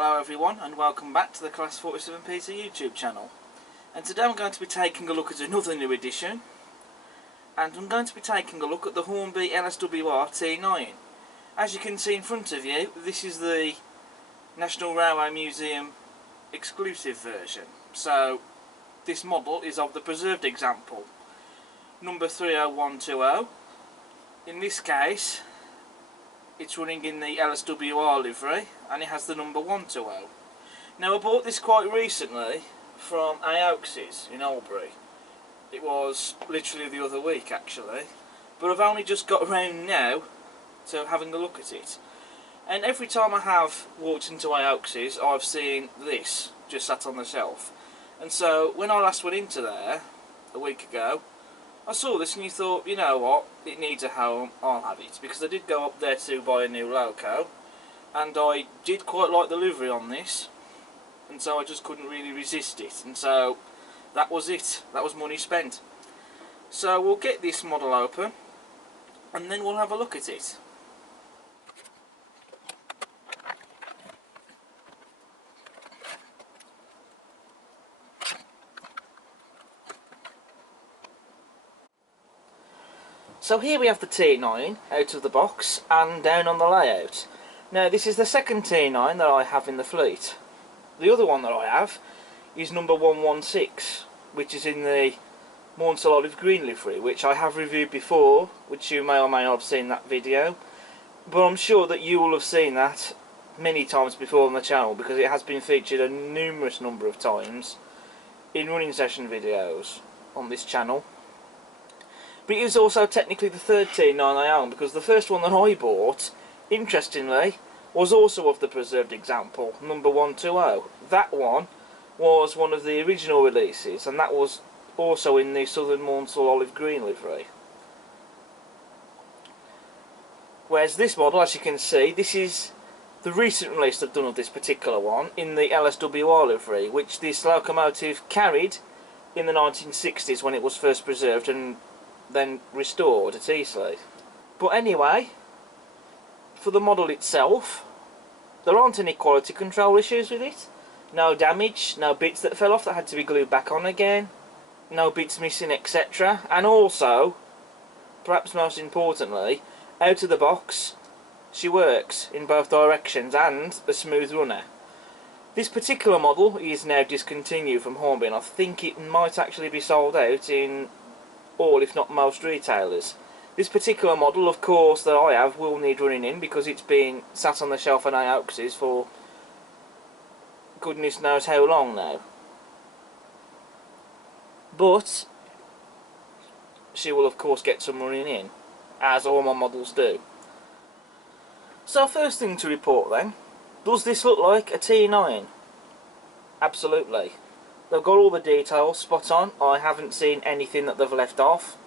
Hello everyone and welcome back to the Class 47 PC YouTube channel. And today I'm going to be taking a look at another new edition, and I'm going to be taking a look at the Hornby LSWR T9. As you can see in front of you, this is the National Railway Museum exclusive version. So this model is of the preserved example, number 30120. In this case it's running in the LSWR livery and it has the number 120. Now I bought this quite recently from Oaks's in Hornby. It was literally the other week actually, but I've only just got around now to having a look at it. And every time I have walked into Oaks's I've seen this just sat on the shelf. And so when I last went into there a week ago, I saw this and you thought, you know what, it needs a home, I'll have it. Because I did go up there to buy a new loco, and I did quite like the livery on this, and so I just couldn't really resist it. And so that was it, that was money spent. So we'll get this model open, and then we'll have a look at it. So here we have the T9 out of the box and down on the layout. Now this is the second T9 that I have in the fleet. The other one that I have is number 116, which is in the Olive Green livery, which I have reviewed before, which you may or may not have seen that video. But I'm sure that you will have seen that many times before on the channel, because it has been featured a numerous number of times in running session videos on this channel. But it is also technically the third T9 I own, because the first one that I bought, interestingly, was also of the preserved example, number 120. That one was one of the original releases, and that was also in the Southern Olive Green livery. Whereas this model, as you can see, this is the recent release they've done of this particular one in the LSWR livery, which this locomotive carried in the 1960s when it was first preserved and then restored at Eastleigh. But anyway, for the model itself, there aren't any quality control issues with it. No damage, no bits that fell off that had to be glued back on again, no bits missing, etc. And also, perhaps most importantly, out of the box, she works in both directions and a smooth runner. This particular model is now discontinued from Hornby, and I think it might actually be sold out in all, if not most, retailers. This particular model, of course, that I have will need running in, because it's been sat on the shelf at Oaks's for goodness knows how long now. But she will of course get some running in, as all my models do. So first thing to report then, does this look like a T9? Absolutely. They've got all the details spot on. I haven't seen anything that they've left off.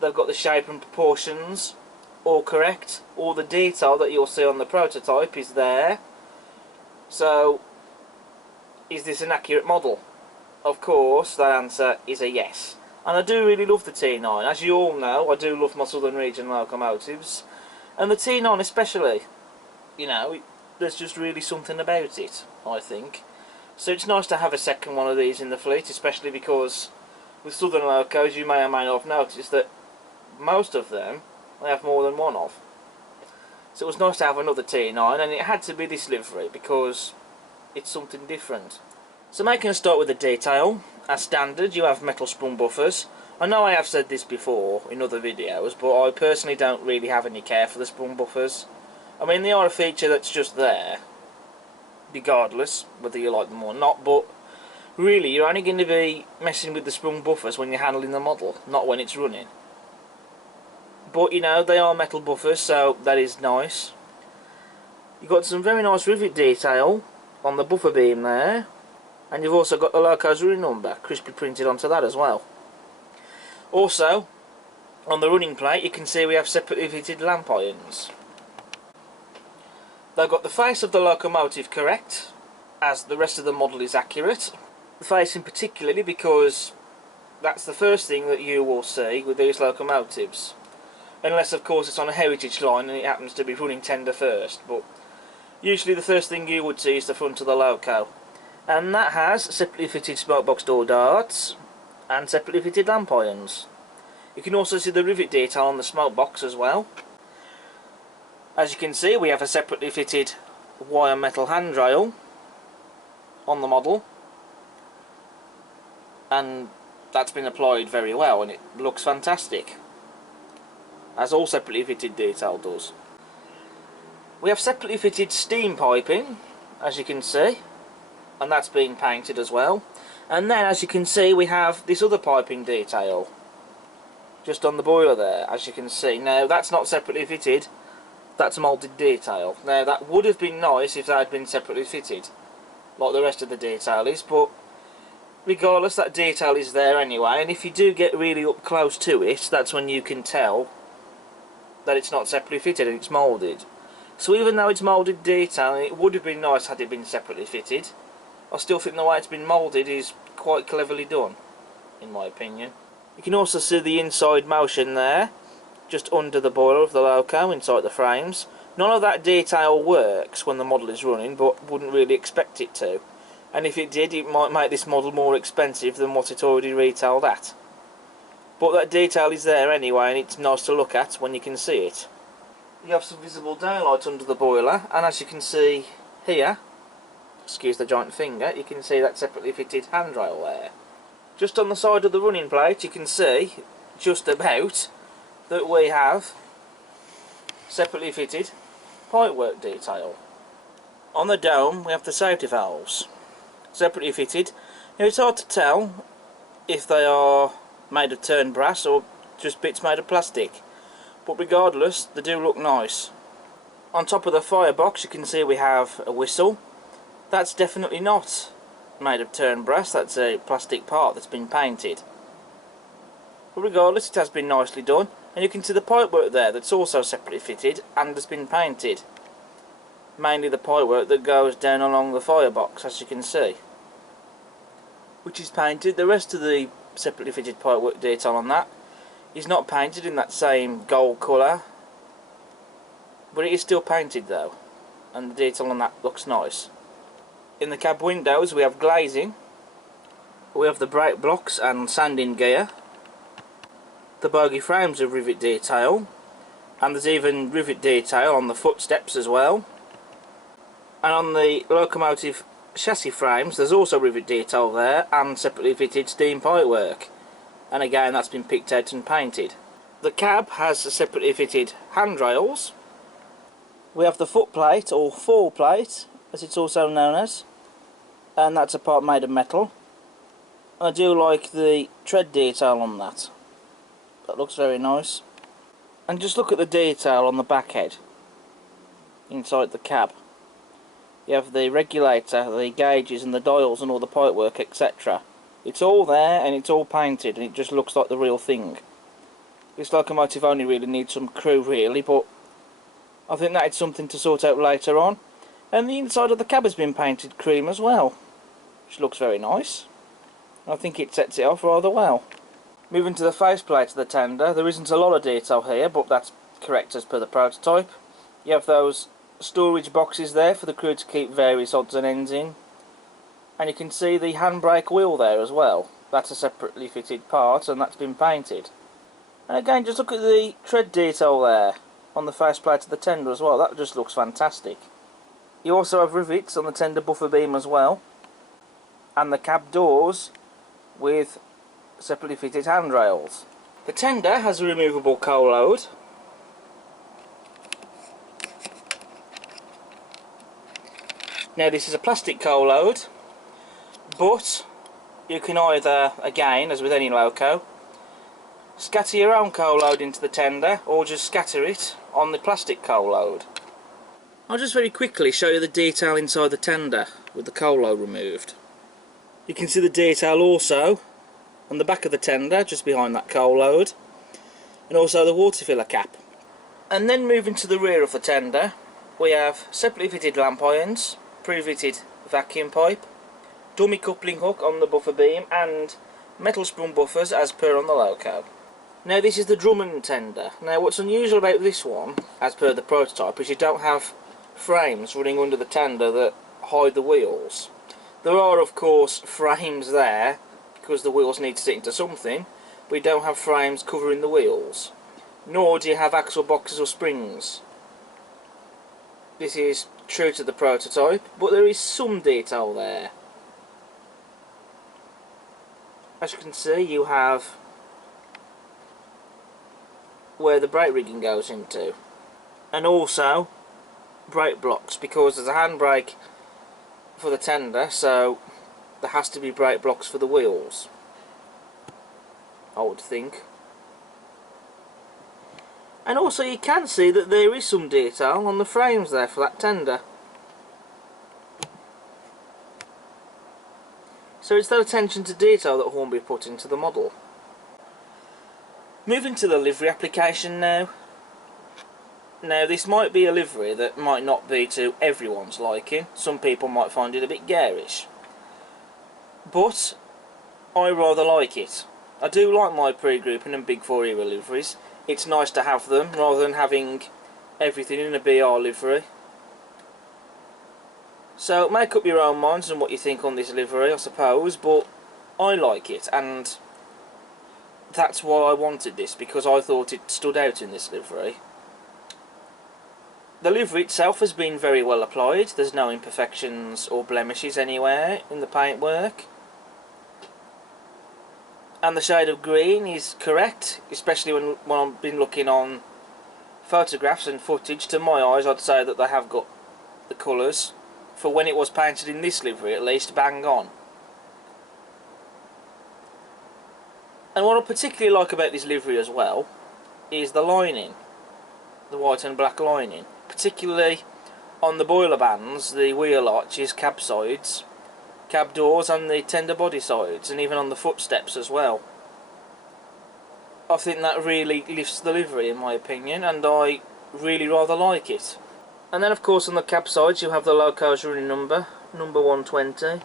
They've got the shape and proportions all correct. All the detail that you'll see on the prototype is there. So, is this an accurate model? Of course, that answer is a yes. And I do really love the T9. As you all know, I do love my Southern Region locomotives. And the T9 especially. You know, there's just really something about it, I think. So it's nice to have a second one of these in the fleet, especially because with Southern locos you may or may not have noticed that most of them I have more than one of. So it was nice to have another T9, and it had to be this livery because it's something different. So making a start with the detail, as standard you have metal sprung buffers. I know I have said this before in other videos, but I personally don't really have any care for the sprung buffers. I mean, they are a feature that's just there, regardless whether you like them or not, but really you're only going to be messing with the sprung buffers when you're handling the model, not when it's running. But you know, they are metal buffers, so that is nice. You've got some very nice rivet detail on the buffer beam there, and you've also got the loco's running number crisply printed onto that as well. Also, on the running plate you can see we have separately fitted lamp irons. They've got the face of the locomotive correct, as the rest of the model is accurate. The face in particularly, because that's the first thing that you will see with these locomotives. Unless of course it's on a heritage line and it happens to be running tender first, but Usually the first thing you would see is the front of the loco, and that has separately fitted smokebox door darts and separately fitted lamp irons. You can also see the rivet detail on the smokebox as well. As you can see, we have a separately fitted wire metal handrail on the model, and that's been applied very well and it looks fantastic, as all separately fitted detail does. We have separately fitted steam piping, as you can see, and that's been painted as well. And then, as you can see, we have this other piping detail just on the boiler there, as you can see. Now that's not separately fitted, that's moulded detail. Now that would have been nice if that had been separately fitted like the rest of the detail is, but regardless, that detail is there anyway, and if you do get really up close to it, that's when you can tell that it's not separately fitted and it's moulded. So even though it's moulded detail, it would have been nice had it been separately fitted, I still think the way it's been moulded is quite cleverly done, in my opinion. You can also see the inside motion there, just under the boiler of the loco, inside the frames. None of that detail works when the model is running, but wouldn't really expect it to. And if it did, it might make this model more expensive than what it already retailed at. But that detail is there anyway, and it's nice to look at when you can see it. You have some visible daylight under the boiler, and as you can see here, excuse the giant finger, you can see that separately fitted handrail there. Just on the side of the running plate you can see, just about, that we have separately fitted pipework detail. On the dome we have the safety valves, separately fitted. Now it's hard to tell if they are made of turned brass or just bits made of plastic, but regardless they do look nice. On top of the firebox you can see we have a whistle. That's definitely not made of turned brass, that's a plastic part that's been painted. But regardless, it has been nicely done, and you can see the pipework there that's also separately fitted and has been painted. Mainly the pipework that goes down along the firebox, as you can see, which is painted. The rest of the separately fitted pipework detail on that is not painted in that same gold colour, but it is still painted though, and the detail on that looks nice. In the cab windows we have glazing, we have the brake blocks and sanding gear, the bogie frames of rivet detail, and there's even rivet detail on the footsteps as well. And on the locomotive chassis frames there's also rivet detail there and separately fitted steam pipework, and again that's been picked out and painted. The cab has separately fitted handrails. We have the footplate, or fall plate as it's also known as, and that's a part made of metal. I do like the tread detail on that, that looks very nice. And just look at the detail on the back head inside the cab. You have the regulator, the gauges and the dials and all the pipework, etc. It's all there and it's all painted and it just looks like the real thing. This locomotive only really needs some crew really, but I think that is something to sort out later on. And the inside of the cab has been painted cream as well, which looks very nice. I think it sets it off rather well. Moving to the faceplate of the tender, there isn't a lot of detail here, but that's correct as per the prototype. You have those storage boxes there for the crew to keep various odds and ends in. And you can see the handbrake wheel there as well. That's a separately fitted part and that's been painted. And again, just look at the tread detail there on the faceplate of the tender as well. That just looks fantastic. You also have rivets on the tender buffer beam as well, and the cab doors with separately fitted handrails. The tender has a removable coal load. Now this is a plastic coal load, but you can either, again as with any loco, scatter your own coal load into the tender or just scatter it on the plastic coal load. I'll just very quickly show you the detail inside the tender with the coal load removed. You can see the detail also on the back of the tender just behind that coal load, and also the water filler cap. And then moving to the rear of the tender we have separately fitted lamp irons, pre-fitted vacuum pipe, dummy coupling hook on the buffer beam and metal sprung buffers as per on the loco. Now this is the Drummond tender. Now what's unusual about this one, as per the prototype, is you don't have frames running under the tender that hide the wheels. There are of course frames there because the wheels need to sit into something, but you don't have frames covering the wheels, nor do you have axle boxes or springs. This is true to the prototype, but there is some detail there. As you can see, you have where the brake rigging goes into, and also brake blocks, because there's a handbrake for the tender, so there has to be brake blocks for the wheels, I would think. And also you can see that there is some detail on the frames there for that tender. So it's that attention to detail that Hornby put into the model. Moving to the livery application now. Now this might be a livery that might not be to everyone's liking. Some people might find it a bit garish. But I rather like it. I do like my pre-grouping and Big 4 era liveries. It's nice to have them rather than having everything in a BR livery. So make up your own minds on what you think on this livery, I suppose, but I like it, and that's why I wanted this, because I thought it stood out in this livery. The livery itself has been very well applied. There's no imperfections or blemishes anywhere in the paintwork. And the shade of green is correct, especially when I've been looking on photographs and footage. To my eyes, I'd say that they have got the colours, for when it was painted in this livery at least, bang on. And what I particularly like about this livery as well is the lining, the white and black lining, particularly on the boiler bands, the wheel arches, cab sides, cab doors and the tender body sides, and even on the footsteps as well. I think that really lifts the livery in my opinion, and I really rather like it. And then of course on the cab sides you have the loco's running number, number 120.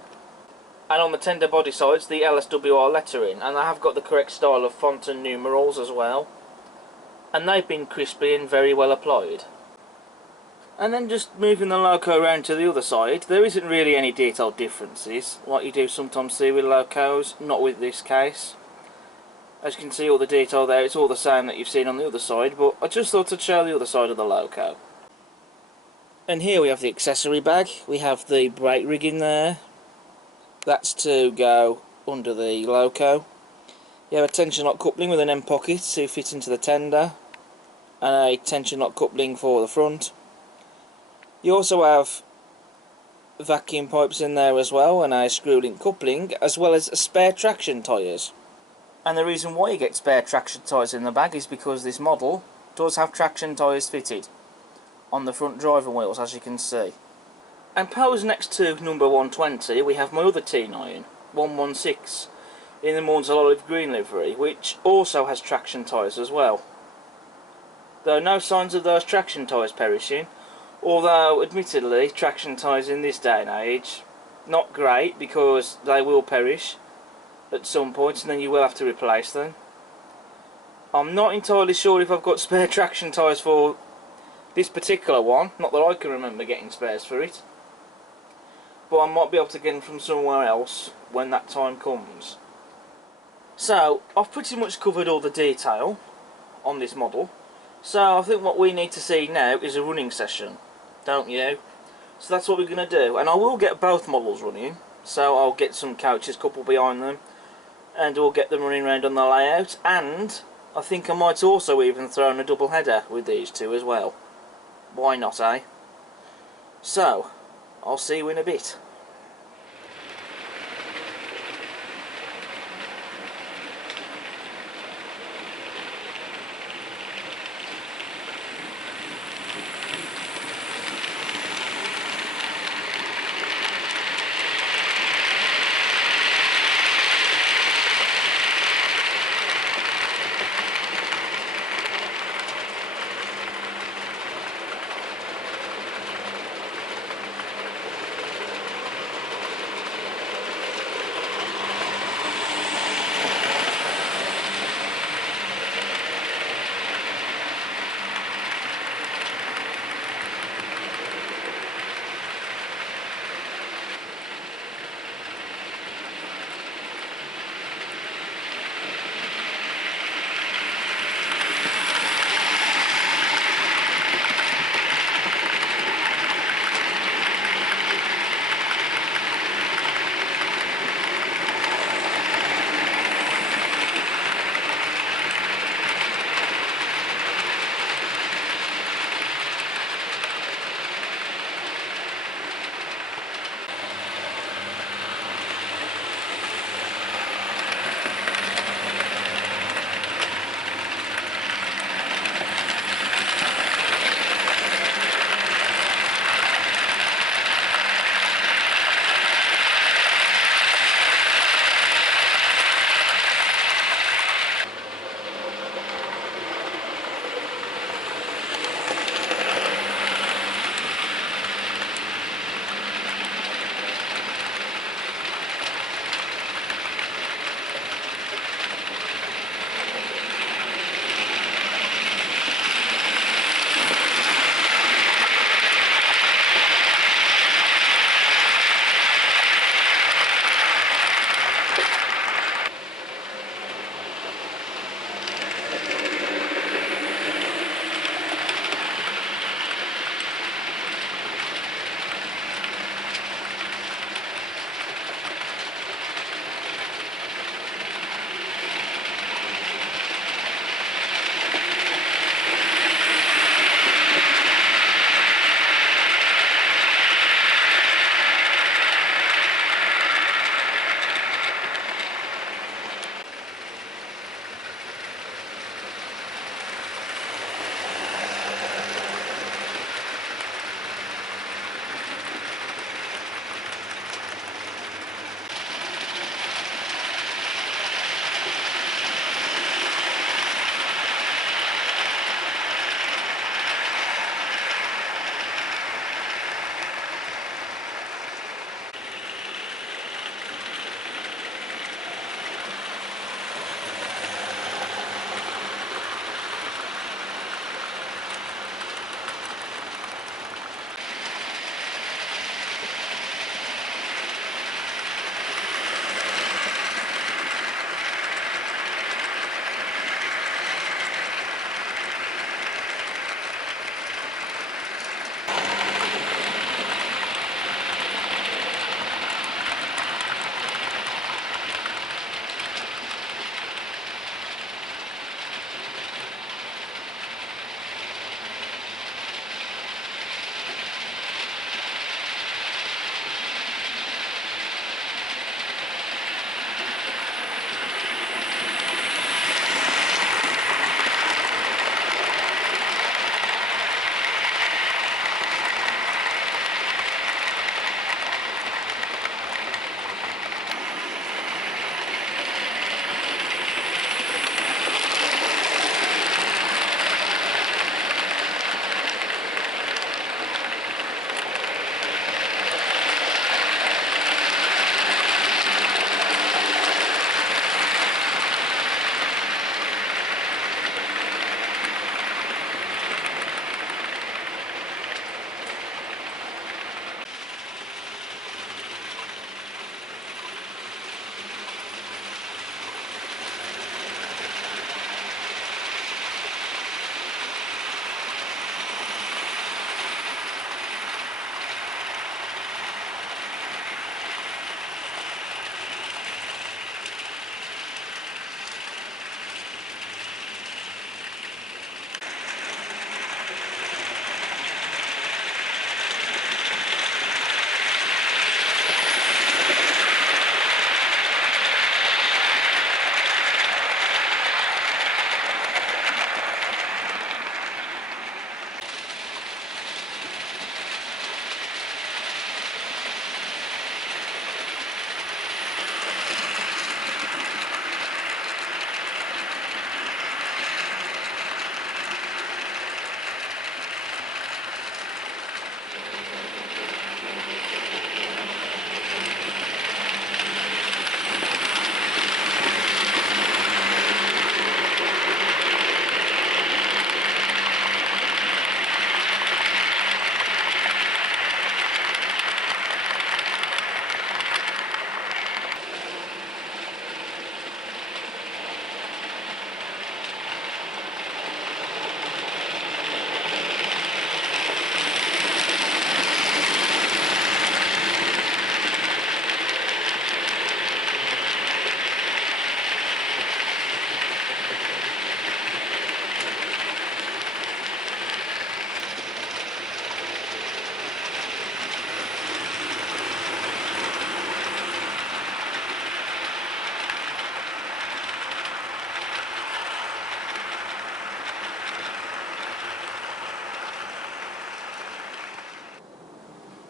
And on the tender body sides the LSWR lettering, and they have got the correct style of font and numerals as well. And they've been crispy and very well applied. And then just moving the loco around to the other side, there isn't really any detailed differences like you do sometimes see with locos, not with this case. As you can see, all the detail there, it's all the same that you've seen on the other side, but I just thought I'd show the other side of the loco. And here we have the accessory bag. We have the brake rigging there. That's to go under the loco. You have a tension lock coupling with an end pocket to fit into the tender, and a tension lock coupling for the front. You also have vacuum pipes in there as well, and a screw link coupling, as well as spare traction tyres. And the reason why you get spare traction tyres in the bag is because this model does have traction tyres fitted on the front driver wheels, as you can see. And posed next to number 120 we have my other T9, 116, in the LSWR Green livery, which also has traction tyres as well. Though no signs of those traction tyres perishing, although admittedly traction tyres in this day and age, not great, because they will perish at some point and then you will have to replace them. I'm not entirely sure if I've got spare traction tyres for this particular one, not that I can remember getting spares for it, but I might be able to get them from somewhere else when that time comes. So I've pretty much covered all the detail on this model, so I think what we need to see now is a running session, don't you? So that's what we're going to do, and I will get both models running, so I'll get some coaches coupled behind them and we'll get them running around on the layout, and I think I might also even throw in a double header with these two as well. Why not, eh? So, I'll see you in a bit.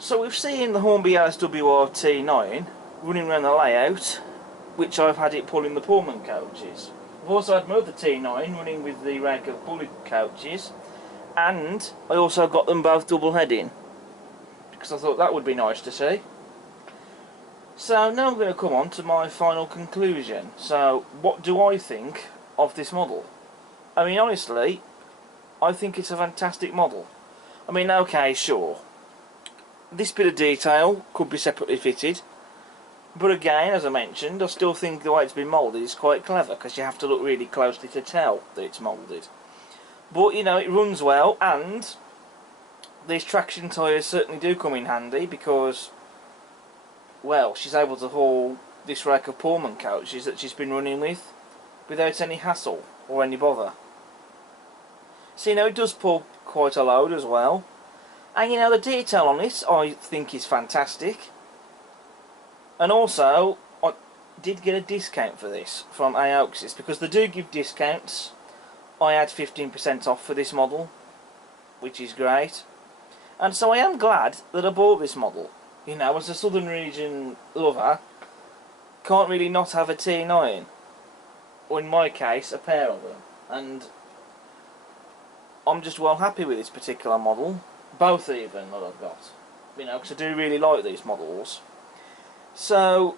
So we've seen the Hornby LSWR T9 running around the layout, which I've had it pulling the Pullman coaches. I've also had my other T9 running with the rank of bullet coaches, and I also got them both double heading, because I thought that would be nice to see. So now I'm going to come on to my final conclusion. So what do I think of this model? I mean, honestly, I think it's a fantastic model. I mean, okay, sure, this bit of detail could be separately fitted, but again, as I mentioned, I still think the way it's been moulded is quite clever, because you have to look really closely to tell that it's moulded. But, you know, it runs well, and these traction tyres certainly do come in handy, because, well, she's able to haul this rack of Pullman coaches that she's been running with without any hassle or any bother. So, you know, it does pull quite a load as well. And, you know, the detail on this I think is fantastic. And also, I did get a discount for this from AOXIS, because they do give discounts. I had 15% off for this model, which is great. And so I am glad that I bought this model. You know, as a Southern Region lover, can't really not have a T9. Or in my case, a pair of them. And I'm just well happy with this particular model. Both even that I've got. You know, because I do really like these models. So,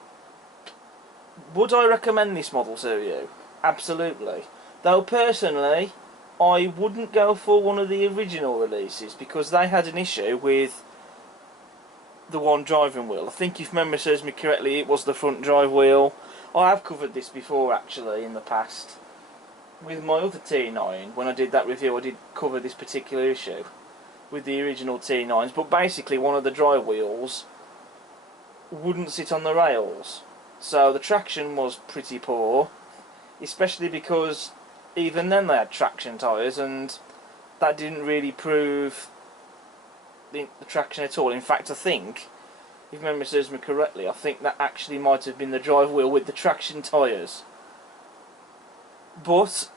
would I recommend this model to you? Absolutely. Though personally, I wouldn't go for one of the original releases, because they had an issue with the one driving wheel. I think if memory serves me correctly, it was the front drive wheel. I have covered this before actually in the past. With my other T9, when I did that review, I did cover this particular issue with the original T9s, but basically one of the drive wheels wouldn't sit on the rails, so the traction was pretty poor, especially because even then they had traction tyres, and that didn't really prove the traction at all. In fact, I think, if memory serves me correctly, I think that actually might have been the drive wheel with the traction tyres. But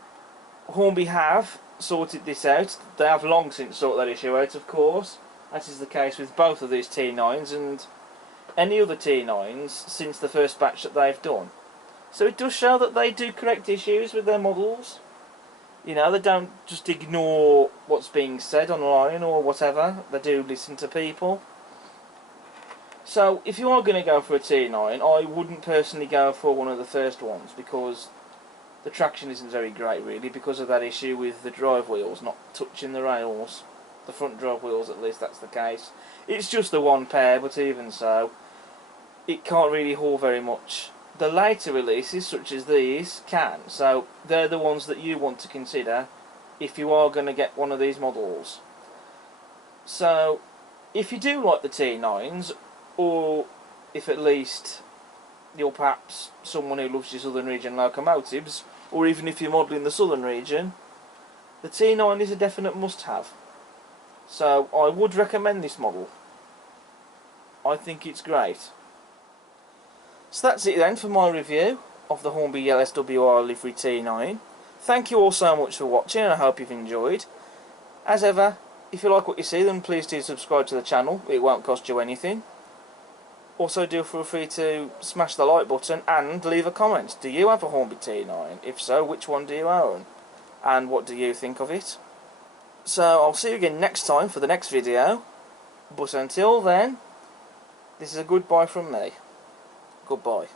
Hornby have sorted this out. They have long since sorted that issue out, of course. That is the case with both of these T9s and any other T9s since the first batch that they've done. So it does show that they do correct issues with their models. You know, they don't just ignore what's being said online or whatever. They do listen to people. So if you are going to go for a T9, I wouldn't personally go for one of the first ones, because the traction isn't very great really, because of that issue with the drive wheels not touching the rails. The front drive wheels, at least, that's the case. It's just the one pair, but even so, it can't really haul very much. The later releases, such as these, can. So they're the ones that you want to consider if you are going to get one of these models. So if you do like the T9s, or if at least you're perhaps someone who loves your Southern Region locomotives, or even if you're modelling the Southern Region, the T9 is a definite must-have. So I would recommend this model. I think it's great. So that's it then for my review of the Hornby LSWR Livery T9. Thank you all so much for watching, and I hope you've enjoyed. As ever, if you like what you see, then please do subscribe to the channel. It won't cost you anything. Also, do feel free to smash the like button and leave a comment. Do you have a Hornby T9? If so, which one do you own? And what do you think of it? So I'll see you again next time for the next video. But until then, this is a goodbye from me. Goodbye.